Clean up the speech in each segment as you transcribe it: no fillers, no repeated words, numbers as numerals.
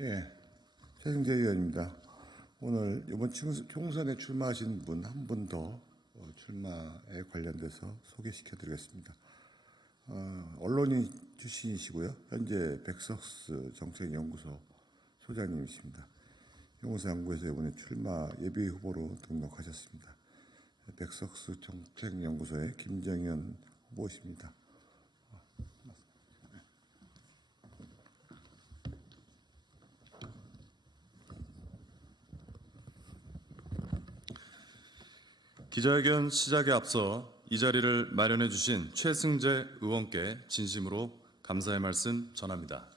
예, 최승재 의원입니다. 오늘 이번 총선에 출마하신 분 한 분 더 출마에 관련돼서 소개시켜드리겠습니다. 언론인 출신이시고요. 현재 백석스 정책연구소 소장님이십니다. 용산구에서 이번에 출마 예비 후보로 등록하셨습니다. 백석스 정책연구소의 김정현 후보이십니다. 기자회견 시작에 앞서 이 자리를 마련해 주신 최승재 의원께 진심으로 감사의 말씀 전합니다.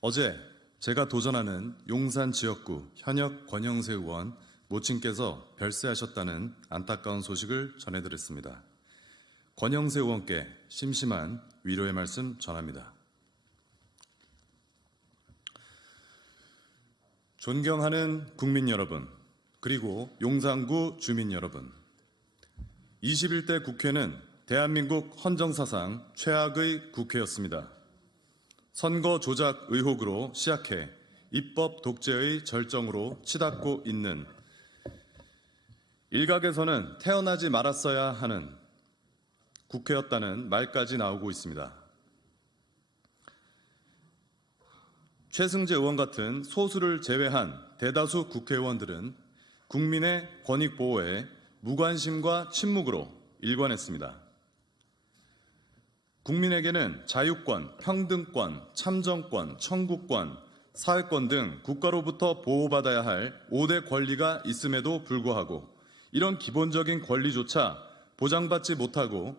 어제 제가 도전하는 용산 지역구 현역 권영세 의원 모친께서 별세하셨다는 안타까운 소식을 전해드렸습니다. 권영세 의원께 심심한 위로의 말씀 전합니다. 존경하는 국민 여러분, 그리고 용산구 주민 여러분, 21대 국회는 대한민국 헌정사상 최악의 국회였습니다. 선거 조작 의혹으로 시작해 입법 독재의 절정으로 치닫고 있는 일각에서는 태어나지 말았어야 하는 국회였다는 말까지 나오고 있습니다. 최승재 의원 같은 소수를 제외한 대다수 국회의원들은 국민의 권익 보호에 무관심과 침묵으로 일관했습니다. 국민에게는 자유권, 평등권, 참정권, 청구권, 사회권 등 국가로부터 보호받아야 할 5대 권리가 있음에도 불구하고 이런 기본적인 권리조차 보장받지 못하고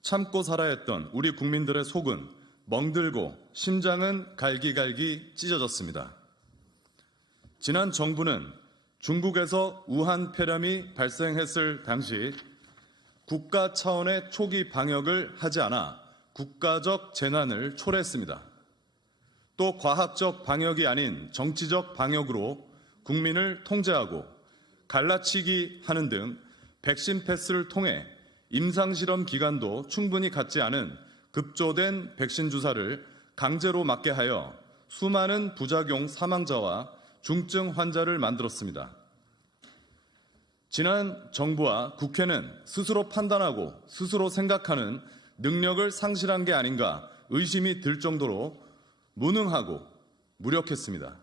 참고 살아야 했던 우리 국민들의 속은 멍들고 심장은 갈기갈기 찢어졌습니다. 지난 정부는 중국에서 우한 폐렴이 발생했을 당시 국가 차원의 초기 방역을 하지 않아 국가적 재난을 초래했습니다. 또 과학적 방역이 아닌 정치적 방역으로 국민을 통제하고 갈라치기 하는 등 백신 패스를 통해 임상실험 기간도 충분히 갖지 않은 급조된 백신 주사를 강제로 맞게 하여 수많은 부작용 사망자와 중증 환자를 만들었습니다. 지난 정부와 국회는 스스로 판단하고 스스로 생각하는 능력을 상실한 게 아닌가 의심이 들 정도로 무능하고 무력했습니다.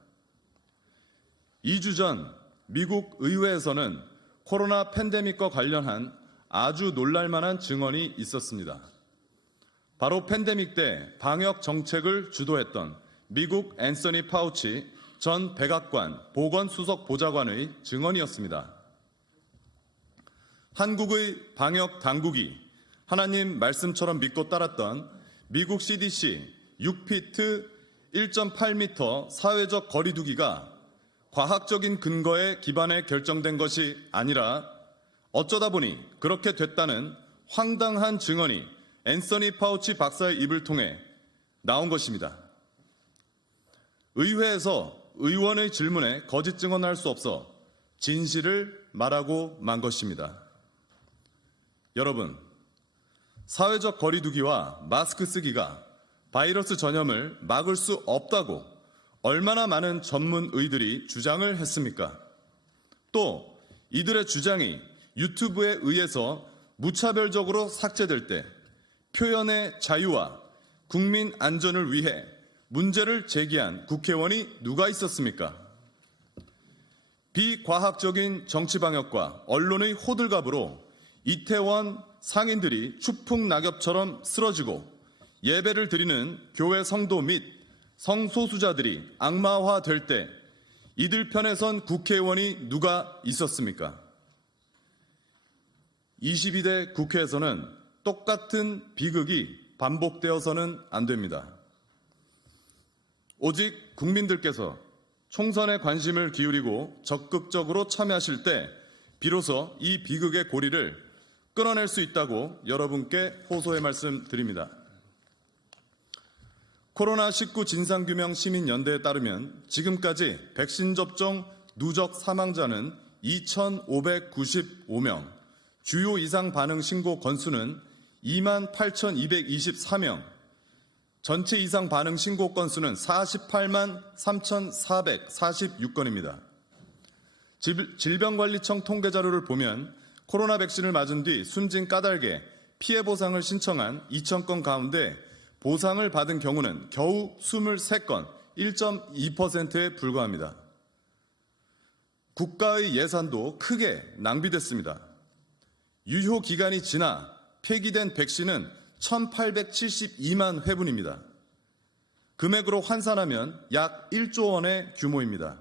2주 전 미국 의회에서는 코로나 팬데믹과 관련한 아주 놀랄만한 증언이 있었습니다. 바로 팬데믹 때 방역 정책을 주도했던 미국 앤서니 파우치 전 백악관 보건수석 보좌관의 증언이었습니다. 한국의 방역 당국이 하나님 말씀처럼 믿고 따랐던 미국 CDC 6피트 1.8m 사회적 거리 두기가 과학적인 근거에 기반해 결정된 것이 아니라 어쩌다 보니 그렇게 됐다는 황당한 증언이 앤서니 파우치 박사의 입을 통해 나온 것입니다. 의회에서 의원의 질문에 거짓 증언할 수 없어 진실을 말하고 만 것입니다. 여러분, 사회적 거리 두기와 마스크 쓰기가 바이러스 전염을 막을 수 없다고 얼마나 많은 전문의들이 주장을 했습니까? 또 이들의 주장이 유튜브에 의해서 무차별적으로 삭제될 때 표현의 자유와 국민 안전을 위해 문제를 제기한 국회의원이 누가 있었습니까? 비과학적인 정치방역과 언론의 호들갑으로 이태원 상인들이 추풍낙엽처럼 쓰러지고 예배를 드리는 교회 성도 및 성소수자들이 악마화될 때 이들 편에 선 국회의원이 누가 있었습니까? 22대 국회에서는 똑같은 비극이 반복되어서는 안 됩니다. 오직 국민들께서 총선에 관심을 기울이고 적극적으로 참여하실 때 비로소 이 비극의 고리를 끊어낼 수 있다고 여러분께 호소의 말씀 드립니다. 코로나19 진상규명 시민연대에 따르면 지금까지 백신 접종 누적 사망자는 2,595명, 주요 이상 반응 신고 건수는 28,224명, 전체 이상 반응 신고 건수는 48만 3,446건입니다. 질병관리청 통계 자료를 보면 코로나 백신을 맞은 뒤 숨진 까닭에 피해 보상을 신청한 2,000건 가운데 보상을 받은 경우는 겨우 23건, 1.2%에 불과합니다. 국가의 예산도 크게 낭비됐습니다. 유효 기간이 지나 폐기된 백신은 1,872만 회분입니다. 금액으로 환산하면 약 1조 원의 규모입니다.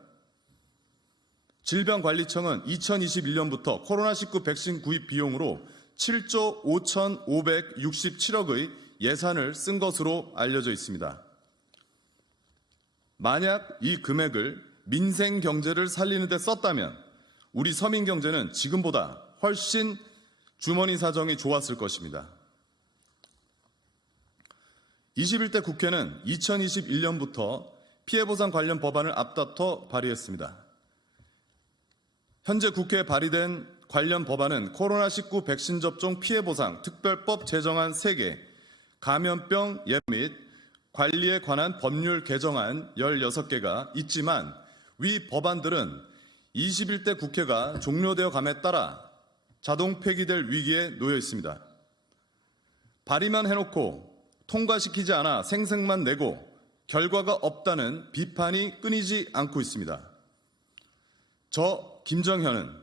질병관리청은 2021년부터 코로나19 백신 구입 비용으로 7조 5,567억의 예산을 쓴 것으로 알려져 있습니다. 만약 이 금액을 민생 경제를 살리는 데 썼다면 우리 서민 경제는 지금보다 훨씬 주머니 사정이 좋았을 것입니다. 21대 국회는 2021년부터 피해보상 관련 법안을 앞다퉈 발의했습니다. 현재 국회에 발의된 관련 법안은 코로나19 백신 접종 피해보상 특별법 제정안 3개, 감염병 예방 및 관리에 관한 법률 개정안 16개가 있지만 위 법안들은 21대 국회가 종료되어 감에 따라 자동 폐기될 위기에 놓여 있습니다. 발의만 해놓고 통과시키지 않아 생색만 내고 결과가 없다는 비판이 끊이지 않고 있습니다. 저 김정현은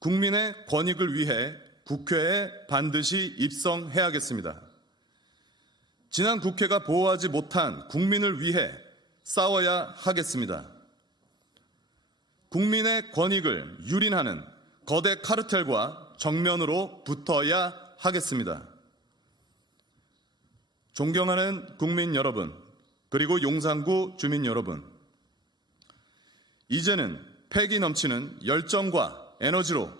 국민의 권익을 위해 국회에 반드시 입성해야겠습니다. 지난 국회가 보호하지 못한 국민을 위해 싸워야 하겠습니다. 국민의 권익을 유린하는 거대 카르텔과 정면으로 붙어야 하겠습니다. 존경하는 국민 여러분, 그리고 용산구 주민 여러분, 이제는 패기 넘치는 열정과 에너지로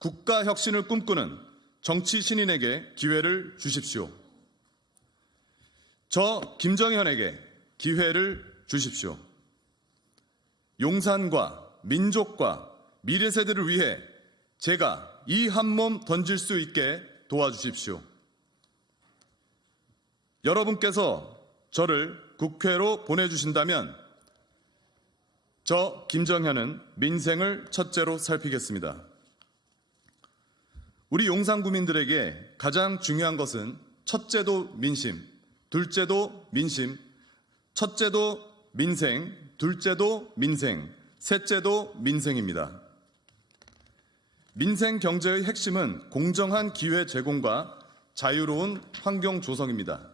국가 혁신을 꿈꾸는 정치 신인에게 기회를 주십시오. 저 김정현에게 기회를 주십시오. 용산과 민족과 미래 세대를 위해 제가 이 한 몸 던질 수 있게 도와주십시오. 여러분께서 저를 국회로 보내주신다면 저 김정현은 민생을 첫째로 살피겠습니다. 우리 용산구민들에게 가장 중요한 것은 첫째도 민심, 둘째도 민심, 첫째도 민생, 둘째도 민생, 셋째도 민생입니다. 민생 경제의 핵심은 공정한 기회 제공과 자유로운 환경 조성입니다.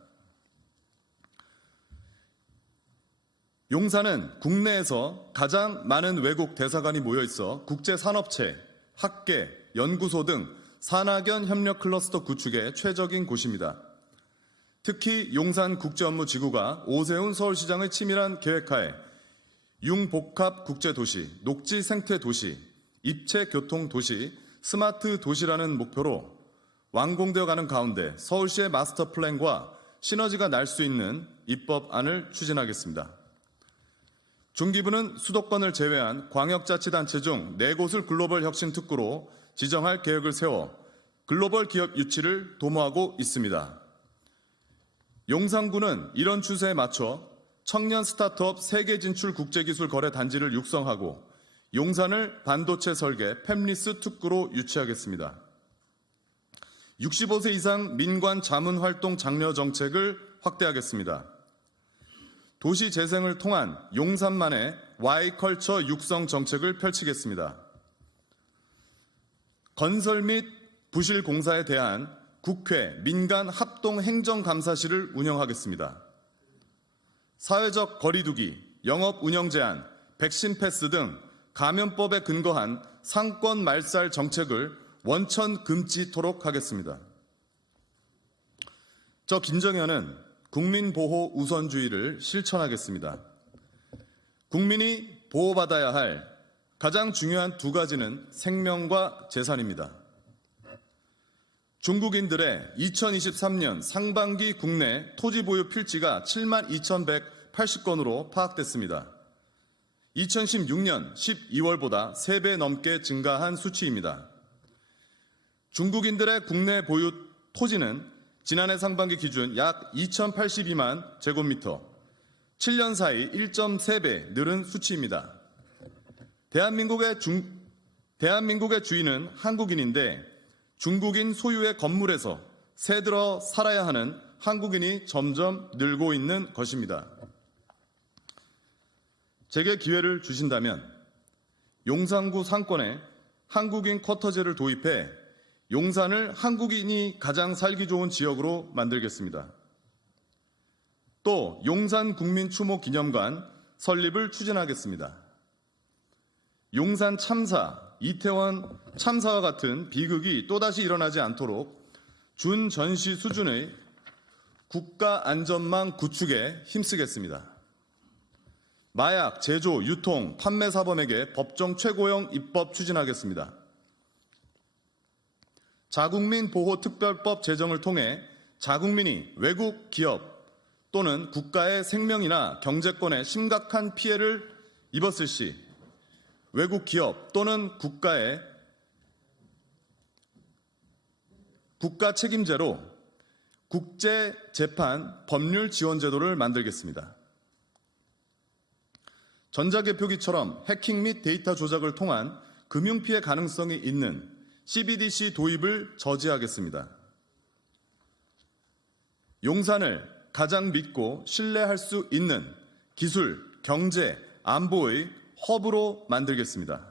용산은 국내에서 가장 많은 외국 대사관이 모여 있어 국제산업체, 학계, 연구소 등 산학연 협력 클러스터 구축에 최적인 곳입니다. 특히 용산국제업무지구가 오세훈 서울시장의 치밀한 계획하에 융복합국제도시, 녹지생태도시, 입체교통도시, 스마트 도시라는 목표로 완공되어 가는 가운데 서울시의 마스터 플랜과 시너지가 날 수 있는 입법안을 추진하겠습니다. 중기부는 수도권을 제외한 광역자치단체 중 4곳을 글로벌 혁신 특구로 지정할 계획을 세워 글로벌 기업 유치를 도모하고 있습니다. 용산구는 이런 추세에 맞춰 청년 스타트업 세계 진출 국제기술 거래 단지를 육성하고 용산을 반도체 설계 팹리스 특구로 유치하겠습니다. 65세 이상 민관 자문활동 장려 정책을 확대하겠습니다. 도시 재생을 통한 용산만의 Y컬처 육성 정책을 펼치겠습니다. 건설 및 부실 공사에 대한 국회 민간 합동 행정감사실을 운영하겠습니다. 사회적 거리두기, 영업 운영 제한, 백신 패스 등 감염법에 근거한 상권 말살 정책을 원천 금지토록 하겠습니다. 저 김정현은 국민보호 우선주의를 실천하겠습니다. 국민이 보호받아야 할 가장 중요한 2가지는 생명과 재산입니다. 중국인들의 2023년 상반기 국내 토지 보유 필지가 72,180건으로 파악됐습니다. 2016년 12월보다 3배 넘게 증가한 수치입니다. 중국인들의 국내 보유 토지는 지난해 상반기 기준 약 2,082만 제곱미터, 7년 사이 1.3배 늘은 수치입니다. 대한민국의 주인은 한국인인데 중국인 소유의 건물에서 새들어 살아야 하는 한국인이 점점 늘고 있는 것입니다. 제게 기회를 주신다면 용산구 상권에 한국인 쿼터제를 도입해 용산을 한국인이 가장 살기 좋은 지역으로 만들겠습니다. 또 용산 국민추모기념관 설립을 추진하겠습니다. 용산 참사, 이태원 참사와 같은 비극이 또다시 일어나지 않도록 준전시 수준의 국가안전망 구축에 힘쓰겠습니다. 마약, 제조, 유통, 판매 사범에게 법정 최고형 입법 추진하겠습니다. 자국민 보호 특별법 제정을 통해 자국민이 외국 기업 또는 국가의 생명이나 경제권에 심각한 피해를 입었을 시 외국 기업 또는 국가의 국가 책임제로 국제재판 법률 지원 제도를 만들겠습니다. 전자개표기처럼 해킹 및 데이터 조작을 통한 금융피해 가능성이 있는 CBDC 도입을 저지하겠습니다. 용산을 가장 믿고 신뢰할 수 있는 기술, 경제, 안보의 허브로 만들겠습니다.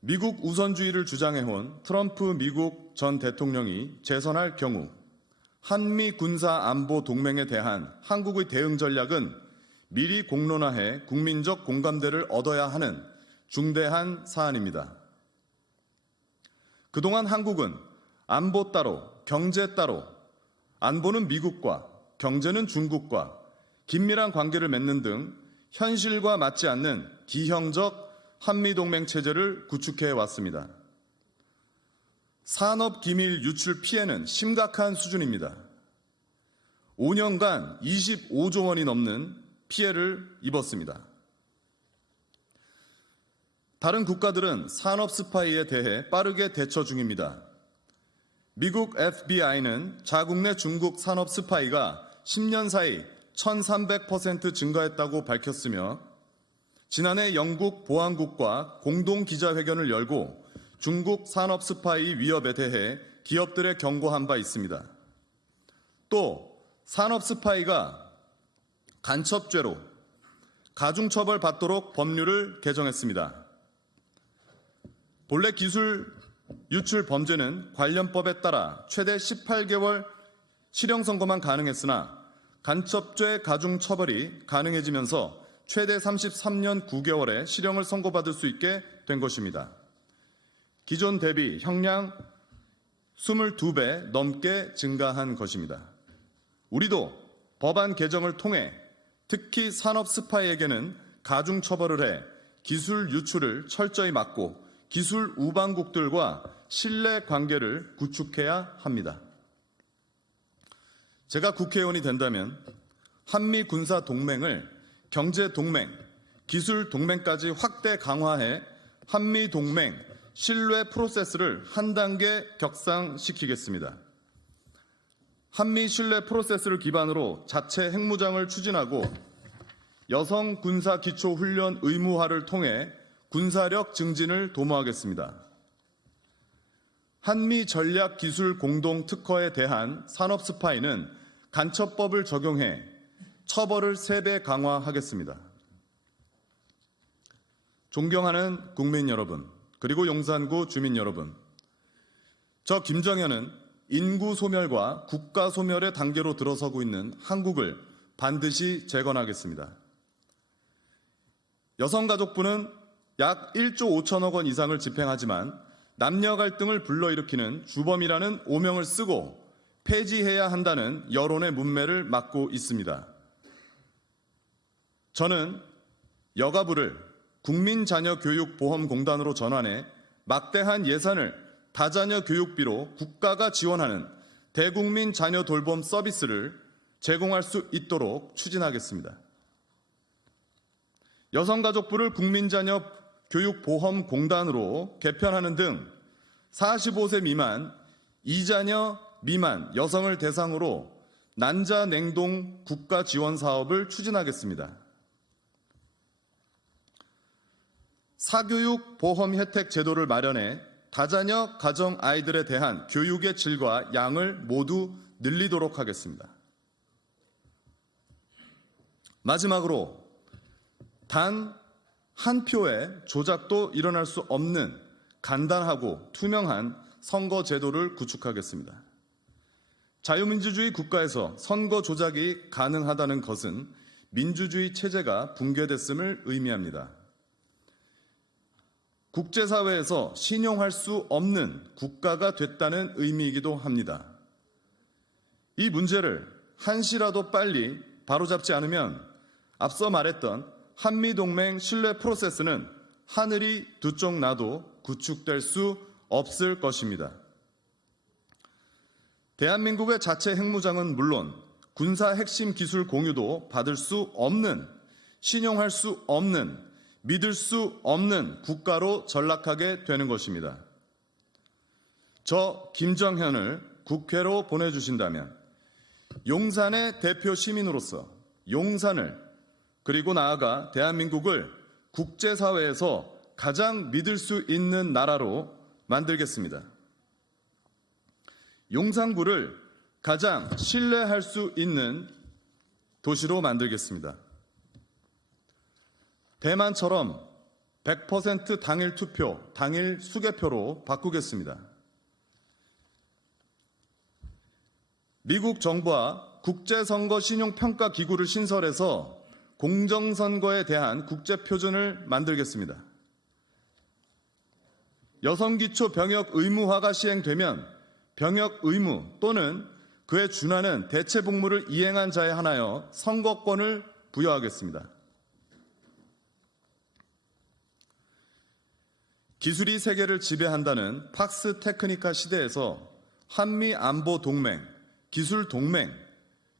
미국 우선주의를 주장해온 트럼프 미국 전 대통령이 재선할 경우 한미 군사 안보 동맹에 대한 한국의 대응 전략은 미리 공론화해 국민적 공감대를 얻어야 하는 중대한 사안입니다. 그동안 한국은 안보 따로, 경제 따로, 안보는 미국과 경제는 중국과 긴밀한 관계를 맺는 등 현실과 맞지 않는 기형적 한미동맹 체제를 구축해 왔습니다. 산업 기밀 유출 피해는 심각한 수준입니다. 5년간 25조 원이 넘는 피해를 입었습니다. 다른 국가들은 산업 스파이에 대해 빠르게 대처 중입니다. 미국 FBI는 자국 내 중국 산업 스파이가 10년 사이 1,300% 증가했다고 밝혔으며 지난해 영국 보안국과 공동 기자회견을 열고 중국 산업 스파이 위협에 대해 기업들에 경고한 바 있습니다. 또 산업 스파이가 간첩죄로 가중처벌 받도록 법률을 개정했습니다. 본래 기술 유출 범죄는 관련법에 따라 최대 18개월 실형 선고만 가능했으나 간첩죄 가중처벌이 가능해지면서 최대 33년 9개월의 실형을 선고받을 수 있게 된 것입니다. 기존 대비 형량 22배 넘게 증가한 것입니다. 우리도 법안 개정을 통해 특히 산업 스파이에게는 가중처벌을 해 기술 유출을 철저히 막고 기술 우방국들과 신뢰 관계를 구축해야 합니다. 제가 국회의원이 된다면 한미 군사 동맹을 경제 동맹, 기술 동맹까지 확대 강화해 한미 동맹 신뢰 프로세스를 한 단계 격상시키겠습니다. 한미 신뢰 프로세스를 기반으로 자체 핵무장을 추진하고 여성 군사 기초 훈련 의무화를 통해 군사력 증진을 도모하겠습니다. 한미 전략 기술 공동 특허에 대한 산업 스파이는 간첩법을 적용해 처벌을 3배 강화하겠습니다. 존경하는 국민 여러분, 그리고 용산구 주민 여러분, 저 김정현은 인구 소멸과 국가 소멸의 단계로 들어서고 있는 한국을 반드시 재건하겠습니다. 여성가족부는 약 1조 5천억 원 이상을 집행하지만 남녀 갈등을 불러일으키는 주범이라는 오명을 쓰고 폐지해야 한다는 여론의 문매를 막고 있습니다. 저는 여가부를 국민자녀교육보험공단으로 전환해 막대한 예산을 다자녀 교육비로 국가가 지원하는 대국민 자녀 돌봄 서비스를 제공할 수 있도록 추진하겠습니다. 여성가족부를 국민자녀교육보험공단으로 개편하는 등 45세 미만 2자녀 미만 여성을 대상으로 난자 냉동 국가 지원 사업을 추진하겠습니다. 사교육 보험 혜택 제도를 마련해 다자녀 가정 아이들에 대한 교육의 질과 양을 모두 늘리도록 하겠습니다. 마지막으로 단 한 표의 조작도 일어날 수 없는 간단하고 투명한 선거 제도를 구축하겠습니다. 자유민주주의 국가에서 선거 조작이 가능하다는 것은 민주주의 체제가 붕괴됐음을 의미합니다. 국제사회에서 신용할 수 없는 국가가 됐다는 의미이기도 합니다. 이 문제를 한시라도 빨리 바로잡지 않으면 앞서 말했던 한미동맹 신뢰 프로세스는 하늘이 두 쪽 나도 구축될 수 없을 것입니다. 대한민국의 자체 핵무장은 물론 군사 핵심 기술 공유도 받을 수 없는, 신용할 수 없는, 믿을 수 없는 국가로 전락하게 되는 것입니다. 저 김정현을 국회로 보내주신다면 용산의 대표 시민으로서 용산을 그리고 나아가 대한민국을 국제사회에서 가장 믿을 수 있는 나라로 만들겠습니다. 용산구를 가장 신뢰할 수 있는 도시로 만들겠습니다. 대만처럼 100% 당일 투표, 당일 수개표로 바꾸겠습니다. 미국 정부와 국제선거신용평가기구를 신설해서 공정선거에 대한 국제표준을 만들겠습니다. 여성기초 병역 의무화가 시행되면 병역 의무 또는 그에 준하는 대체복무를 이행한 자에 한하여 선거권을 부여하겠습니다. 기술이 세계를 지배한다는 팍스 테크니카 시대에서 한미 안보 동맹, 기술 동맹,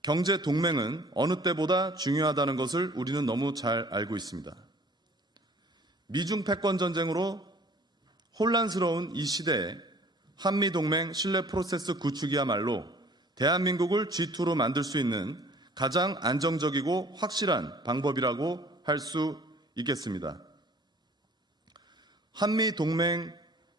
경제 동맹은 어느 때보다 중요하다는 것을 우리는 너무 잘 알고 있습니다. 미중 패권 전쟁으로 혼란스러운 이 시대에 한미 동맹 신뢰 프로세스 구축이야말로 대한민국을 G2로 만들 수 있는 가장 안정적이고 확실한 방법이라고 할 수 있겠습니다. 한미 동맹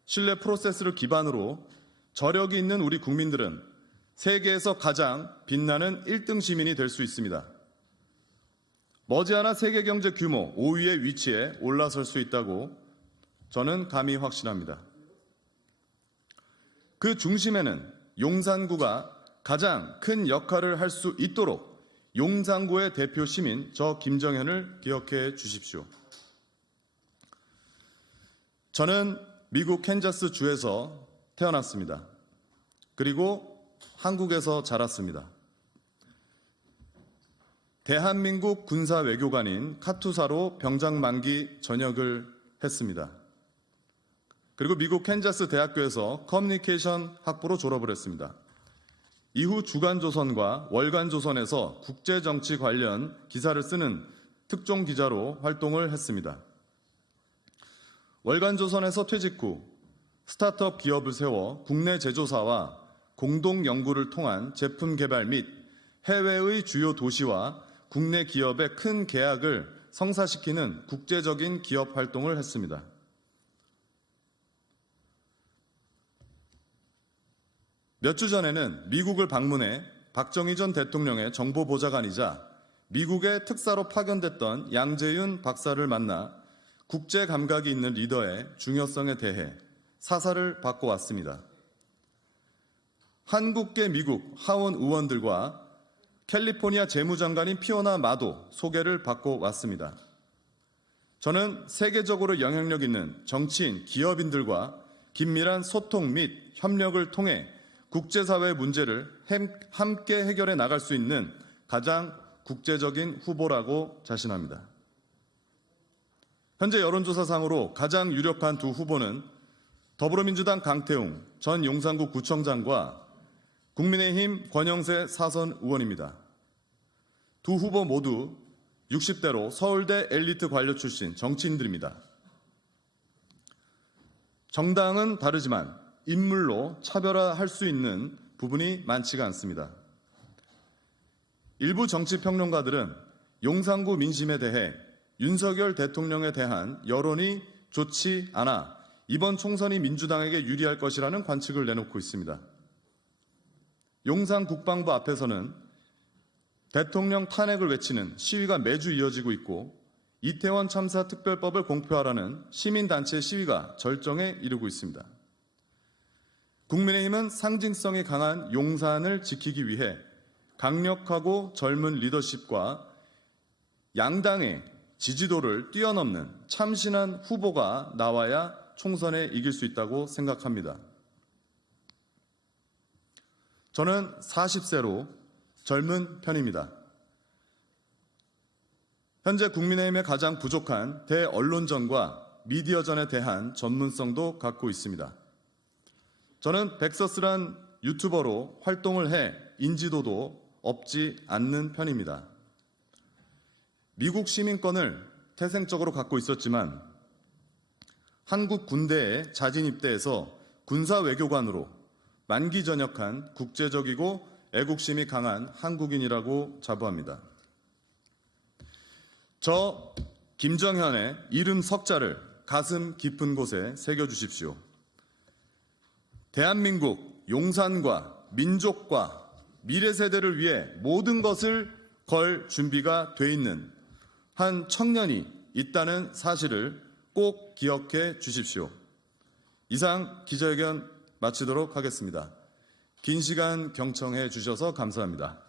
신뢰 프로세스를 기반으로 저력이 있는 우리 국민들은 세계에서 가장 빛나는 1등 시민이 될 수 있습니다. 머지않아 세계 경제 규모 5위의 위치에 올라설 수 있다고 저는 감히 확신합니다. 그 중심에는 용산구가 가장 큰 역할을 할 수 있도록 용산구의 대표 시민 저 김정현을 기억해 주십시오. 저는 미국 캔자스 주에서 태어났습니다. 그리고 한국에서 자랐습니다. 대한민국 군사 외교관인 카투사로 병장 만기 전역을 했습니다. 그리고 미국 캔자스 대학교에서 커뮤니케이션 학부로 졸업을 했습니다. 이후 주간조선과 월간조선에서 국제정치 관련 기사를 쓰는 특종 기자로 활동을 했습니다. 월간조선에서 퇴직 후 스타트업 기업을 세워 국내 제조사와 공동 연구를 통한 제품 개발 및 해외의 주요 도시와 국내 기업의 큰 계약을 성사시키는 국제적인 기업 활동을 했습니다. 몇 주 전에는 미국을 방문해 박정희 전 대통령의 정보보좌관이자 미국의 특사로 파견됐던 양재윤 박사를 만나 국제 감각이 있는 리더의 중요성에 대해 사사를 받고 왔습니다. 한국계 미국 하원 의원들과 캘리포니아 재무장관인 피오나 마도 소개를 받고 왔습니다. 저는 세계적으로 영향력 있는 정치인, 기업인들과 긴밀한 소통 및 협력을 통해 국제사회 문제를 함께 해결해 나갈 수 있는 가장 국제적인 후보라고 자신합니다. 현재 여론조사상으로 가장 유력한 두 후보는 더불어민주당 강태웅 전 용산구 구청장과 국민의힘 권영세 사선 의원입니다. 두 후보 모두 60대로 서울대 엘리트 관료 출신 정치인들입니다. 정당은 다르지만 인물로 차별화할 수 있는 부분이 많지가 않습니다. 일부 정치평론가들은 용산구 민심에 대해 윤석열 대통령에 대한 여론이 좋지 않아 이번 총선이 민주당에게 유리할 것이라는 관측을 내놓고 있습니다. 용산 국방부 앞에서는 대통령 탄핵을 외치는 시위가 매주 이어지고 있고 이태원 참사 특별법을 공표하라는 시민단체 시위가 절정에 이르고 있습니다. 국민의힘은 상징성이 강한 용산을 지키기 위해 강력하고 젊은 리더십과 양당의 지지도를 뛰어넘는 참신한 후보가 나와야 총선에 이길 수 있다고 생각합니다. 저는 40세로 젊은 편입니다. 현재 국민의힘에 가장 부족한 대언론전과 미디어전에 대한 전문성도 갖고 있습니다. 저는 백서스란 유튜버로 활동을 해 인지도도 없지 않는 편입니다. 미국 시민권을 태생적으로 갖고 있었지만 한국 군대에 자진 입대해서 군사외교관으로 만기 전역한 국제적이고 애국심이 강한 한국인이라고 자부합니다. 저 김정현의 이름 석자를 가슴 깊은 곳에 새겨주십시오. 대한민국 용산과 민족과 미래 세대를 위해 모든 것을 걸 준비가 돼 있는 한 청년이 있다는 사실을 꼭 기억해 주십시오. 이상 기자회견 마치도록 하겠습니다. 긴 시간 경청해 주셔서 감사합니다.